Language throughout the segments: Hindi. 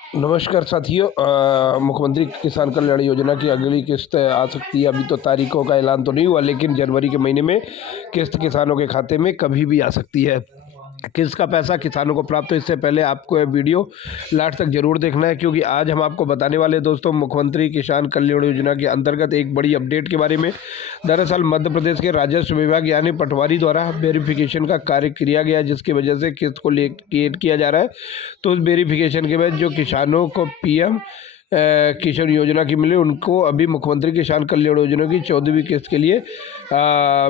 नमस्कार साथियों। मुख्यमंत्री किसान कल्याण योजना की अगली किस्त आ सकती है। अभी तो तारीखों का ऐलान तो नहीं हुआ, लेकिन जनवरी के महीने में किस्त किसानों के खाते में कभी भी आ सकती है। किस्त का पैसा किसानों को प्राप्त हो, इससे पहले आपको यह वीडियो लास्ट तक जरूर देखना है, क्योंकि आज हम आपको बताने वाले दोस्तों मुख्यमंत्री किसान कल्याण योजना के अंतर्गत एक बड़ी अपडेट के बारे में। दरअसल मध्य प्रदेश के राजस्व विभाग यानी पटवारी द्वारा वेरिफिकेशन का कार्य किया गया, जिसकी वजह से किस्त को लेट किया जा रहा है। तो उस वेरिफिकेशन के बाद जो किसानों को पीएम किसान योजना की मिली, उनको अभी मुख्यमंत्री किसान कल्याण योजना की 14वीं किस्त के लिए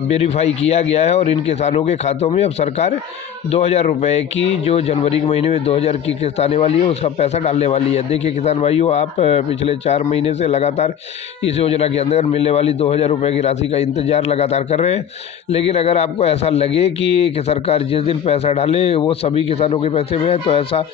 वेरीफाई किया गया है। और इन किसानों के खातों में अब सरकार 2,000 रुपये की, जो जनवरी के महीने में 2,000 की किस्त आने वाली है, उसका पैसा डालने वाली है। देखिए किसान भाइयों, आप पिछले 4 महीने से लगातार इस योजना के अंदर मिलने वाली 2,000 रुपये की राशि का इंतजार लगातार कर रहे हैं। लेकिन अगर आपको ऐसा लगे कि सरकार जिस दिन पैसा डाले वो सभी किसानों के पैसे में है, तो ऐसा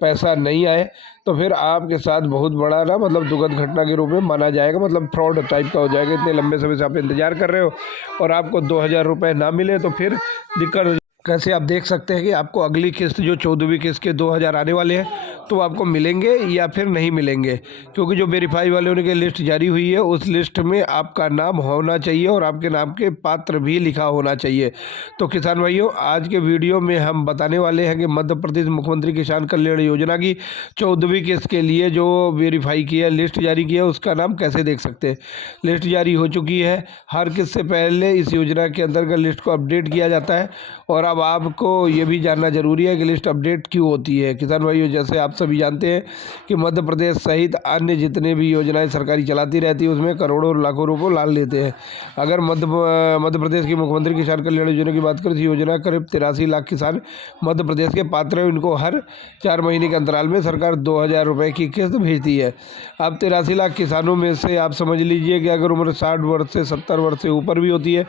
पैसा नहीं आए तो फिर आपके साथ बहुत बड़ा मतलब दुखद घटना के रूप में माना जाएगा, मतलब फ्रॉड टाइप का हो जाएगा। इतने लंबे समय से आप इंतजार कर रहे हो और आपको 2,000 रुपये ना मिले तो फिर दिक्कत। कैसे आप देख सकते हैं कि आपको अगली किस्त जो 14वीं किस्त के 2,000 आने वाले हैं, तो आपको मिलेंगे या फिर नहीं मिलेंगे, क्योंकि जो वेरीफाई वाले उनकी लिस्ट जारी हुई है, उस लिस्ट में आपका नाम होना चाहिए और आपके नाम के पात्र भी लिखा होना चाहिए। तो किसान भाइयों, आज के वीडियो में हम बताने वाले हैं कि मध्य प्रदेश मुख्यमंत्री किसान कल्याण योजना की 14वीं किस्त के लिए जो वेरीफाई की है, लिस्ट जारी की है, उसका नाम कैसे देख सकते हैं। लिस्ट जारी हो चुकी है। हर किस्त से पहले इस योजना के अंतर्गत लिस्ट को अपडेट किया जाता है। और अब आपको ये भी जानना जरूरी है कि लिस्ट अपडेट क्यों होती है। किसान भाइयों, जैसे आप सभी जानते हैं कि मध्य प्रदेश सहित अन्य जितने भी योजनाएं सरकारी चलाती रहती है, उसमें करोड़ों लाखों रुपये डाल लेते हैं। अगर मध्य प्रदेश की मुख्यमंत्री किसान कल्याण योजना की बात करें, तो योजना करीब 83 लाख किसान मध्य प्रदेश के पात्र हैं। इनको हर 4 महीने के अंतराल में सरकार 2,000 रुपये की किस्त भेजती है। अब 83 लाख किसानों में से आप समझ लीजिए कि अगर उम्र 60 वर्ष से 70 वर्ष से ऊपर भी होती है,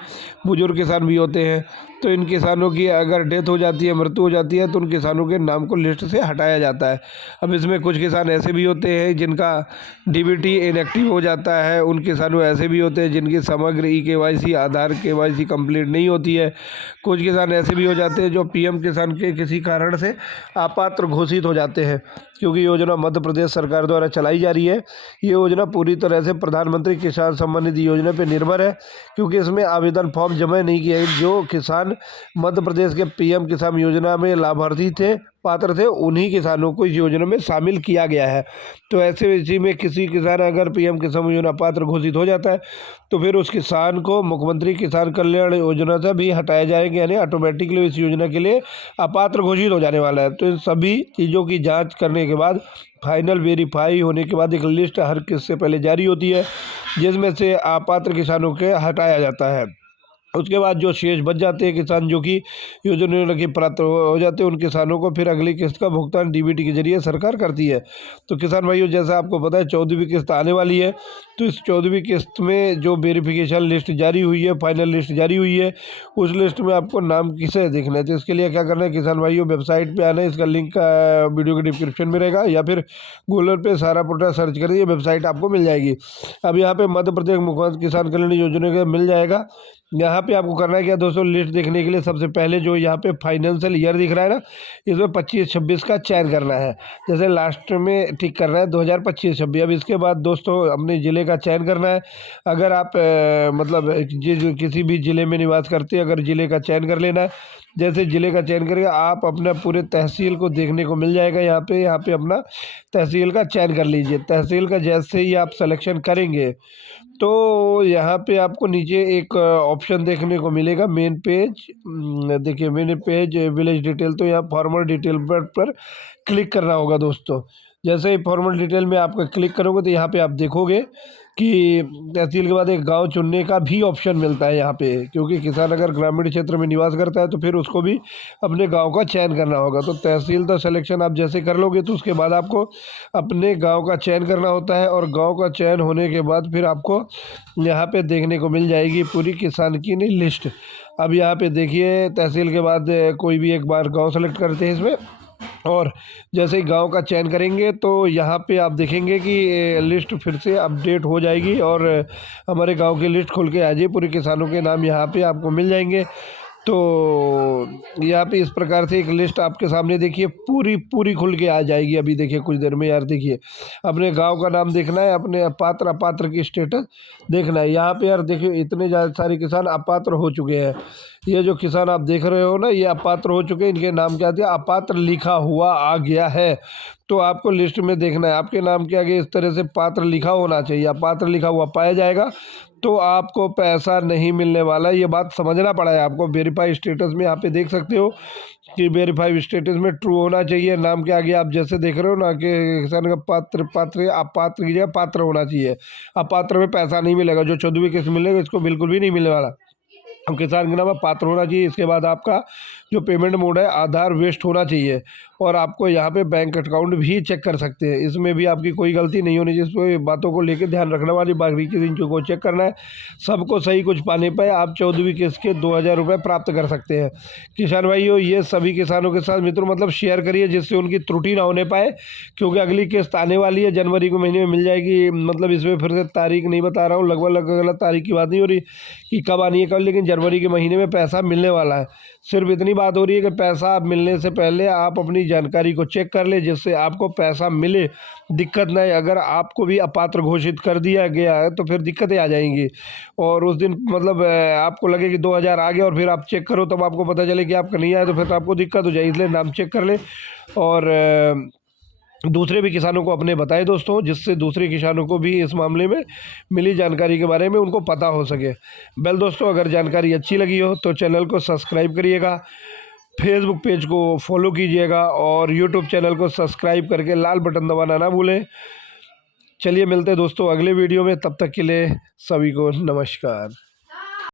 बुजुर्ग किसान भी होते हैं, तो इन किसानों की अगर डेथ हो जाती है, मृत्यु हो जाती है, तो उन किसानों के नाम को लिस्ट से हटाया जाता है। अब इसमें कुछ किसान ऐसे भी होते हैं जिनका डीबीटी इनएक्टिव हो जाता है। उन किसानों ऐसे भी होते हैं जिनकी समग्र ई-केवाईसी आधार केवाईसी कंप्लीट नहीं होती है। कुछ किसान ऐसे भी हो जाते हैं जो पीएम किसान के किसी कारण से अपात्र घोषित हो जाते हैं। क्योंकि योजना मध्य प्रदेश सरकार द्वारा चलाई जा रही है, ये योजना पूरी तरह से प्रधानमंत्री किसान सम्मान निधि योजना पर निर्भर है, क्योंकि इसमें आवेदन फॉर्म जमा नहीं किए। जो किसान मध्य प्रदेश के पीएम किसान योजना में लाभार्थी थे, पात्र थे, उन्हीं किसानों को इस योजना में शामिल किया गया है। तो ऐसे इसी में किसी किसान अगर पीएम किसान योजना पात्र घोषित हो जाता है, तो फिर उस किसान को मुख्यमंत्री किसान कल्याण योजना से भी हटाया जाएगा, यानी ऑटोमेटिकली इस योजना के लिए अपात्र घोषित हो जाने वाला है। तो इन सभी चीज़ों की जाँच करने के बाद, फाइनल वेरीफाई होने के बाद एक लिस्ट हर किस्त से पहले जारी होती है, जिसमें से अपात्र किसानों के हटाया जाता है। उसके बाद जो शेष बच जाते हैं किसान, जो कि योजना के पात्र हो जाते हैं, उन किसानों को फिर अगली किस्त का भुगतान डीबीटी के जरिए सरकार करती है। तो किसान भाइयों, जैसा आपको पता है 14वीं किस्त आने वाली है, तो इस 14वीं किस्त में जो वेरिफिकेशन लिस्ट जारी हुई है, फाइनल लिस्ट जारी हुई है, उस लिस्ट में आपको नाम किसे देखना है। तो इसके लिए क्या करना है किसान भाइयों, वेबसाइट पर आना है। इसका लिंक वीडियो के डिस्क्रिप्शन में रहेगा, या फिर गूगल पे सारा पोर्टल सर्च करिए, वेबसाइट आपको मिल जाएगी। अब यहाँ पे मध्य प्रदेश मुख्यमंत्री किसान कल्याण योजना का मिल जाएगा। यहाँ पे आपको करना है क्या दोस्तों, लिस्ट देखने के लिए सबसे पहले जो यहाँ पे फाइनेंशियल ईयर दिख रहा है ना, इसमें 25-26 का चयन करना है। जैसे लास्ट में टिक करना है 2025-26। अब इसके बाद दोस्तों अपने ज़िले का चयन करना है। अगर आप मतलब किसी भी ज़िले में निवास करते हैं, अगर ज़िले का चयन कर लेना है। जैसे ज़िले का चयन करेगा, आप अपना पूरे तहसील को देखने को मिल जाएगा। यहाँ पे अपना तहसील का चयन कर लीजिए। तहसील का जैसे ही आप सिलेक्शन करेंगे, तो यहाँ पे आपको नीचे एक ऑप्शन देखने को मिलेगा, मेन पेज। देखिए मेन पेज विलेज डिटेल, तो यहाँ फॉर्मल डिटेल पर क्लिक करना होगा दोस्तों। जैसे ही फॉर्मल डिटेल में आप क्लिक करोगे, तो यहाँ पे आप देखोगे कि तहसील के बाद एक गांव चुनने का भी ऑप्शन मिलता है यहाँ पे। क्योंकि किसान अगर ग्रामीण क्षेत्र में निवास करता है, तो फिर उसको भी अपने गांव का चयन करना होगा। तो तहसील का सिलेक्शन आप जैसे कर लोगे, तो उसके बाद आपको अपने गांव का चयन करना होता है। और गांव का चयन होने के बाद फिर आपको यहाँ पे देखने को मिल जाएगी पूरी किसान की लिस्ट। अब यहाँ पे देखिए, तहसील के बाद कोई भी एक बार गाँव सेलेक्ट करते हैं इसमें, और जैसे ही गांव का चयन करेंगे, तो यहाँ पे आप देखेंगे कि लिस्ट फिर से अपडेट हो जाएगी और हमारे गांव की लिस्ट खुल के आ जाए। पूरे किसानों के नाम यहाँ पे आपको मिल जाएंगे। तो यहाँ पे इस प्रकार से एक लिस्ट आपके सामने देखिए पूरी पूरी खुल के आ जाएगी। अभी देखिए कुछ देर में यार देखिए अपने गांव का नाम देखना है, अपने पात्र अपात्र की स्टेटस देखना है। यहाँ पे यार देखिए इतने ज़्यादा सारे किसान अपात्र हो चुके हैं। ये जो किसान आप देख रहे हो ना, ये अपात्र हो चुके हैं, इनके नाम क्या दिया, अपात्र लिखा हुआ आ गया है। तो आपको लिस्ट में देखना है आपके नाम के आगे इस तरह से पात्र लिखा होना चाहिए। अपात्र लिखा हुआ पाया जाएगा तो आपको पैसा नहीं मिलने वाला। ये बात समझना पड़ा है आपको। वेरीफाई स्टेटस में यहाँ पे देख सकते हो कि वेरीफाई स्टेटस में ट्रू होना चाहिए। नाम के आगे आप जैसे देख रहे हो ना कि किसान का पात्र पात्र अपात्र की जगह पात्र होना चाहिए। अपात्र में पैसा नहीं मिलेगा, जो 14वीं किस्त मिलेगा इसको बिल्कुल भी नहीं मिलने वाला। अब किसान के नाम पर पात्र होना चाहिए। इसके बाद आपका जो पेमेंट मोड है आधार वेस्ट होना चाहिए। और आपको यहाँ पे बैंक अकाउंट भी चेक कर सकते हैं, इसमें भी आपकी कोई गलती नहीं होनी चाहिए। इस बातों को लेकर ध्यान रखने वाली बाकी की चीज़ों को चेक करना है। सबको सही कुछ पाने पर आप 14वीं किस्त के 2000 रुपये प्राप्त कर सकते हैं। किसान भाइयों, ये सभी किसानों के साथ मित्रों मतलब शेयर करिए जिससे उनकी त्रुटि ना होने पाए, क्योंकि अगली किस्त आने वाली है, जनवरी के महीने में मिल जाएगी। मतलब इसमें फिर से तारीख नहीं बता रहा हूँ, लगभग गलत तारीख की बात नहीं हो रही कि कब आनी है कब, लेकिन जनवरी के महीने में पैसा मिलने वाला है। सिर्फ इतनी बात हो रही है कि पैसा मिलने से पहले आप अपनी जानकारी को चेक कर ले जिससे आपको पैसा मिले, दिक्कत न आए। अगर आपको भी अपात्र घोषित कर दिया गया है तो फिर दिक्कतें आ जाएंगी। और उस दिन मतलब आपको लगे कि 2000 आ गया और फिर आप चेक करो तब आपको पता चले कि आपका नहीं आया, तो फिर तो आपको दिक्कत हो जाएगी। इसलिए नाम चेक कर ले और दूसरे भी किसानों को अपने बताएं दोस्तों, जिससे दूसरे किसानों को भी इस मामले में मिली जानकारी के बारे में उनको पता हो सके। वेल दोस्तों, अगर जानकारी अच्छी लगी हो तो चैनल को सब्सक्राइब करिएगा, फेसबुक पेज को फॉलो कीजिएगा और यूट्यूब चैनल को सब्सक्राइब करके लाल बटन दबाना ना भूलें। चलिए मिलते हैं दोस्तों अगले वीडियो में, तब तक के लिए सभी को नमस्कार।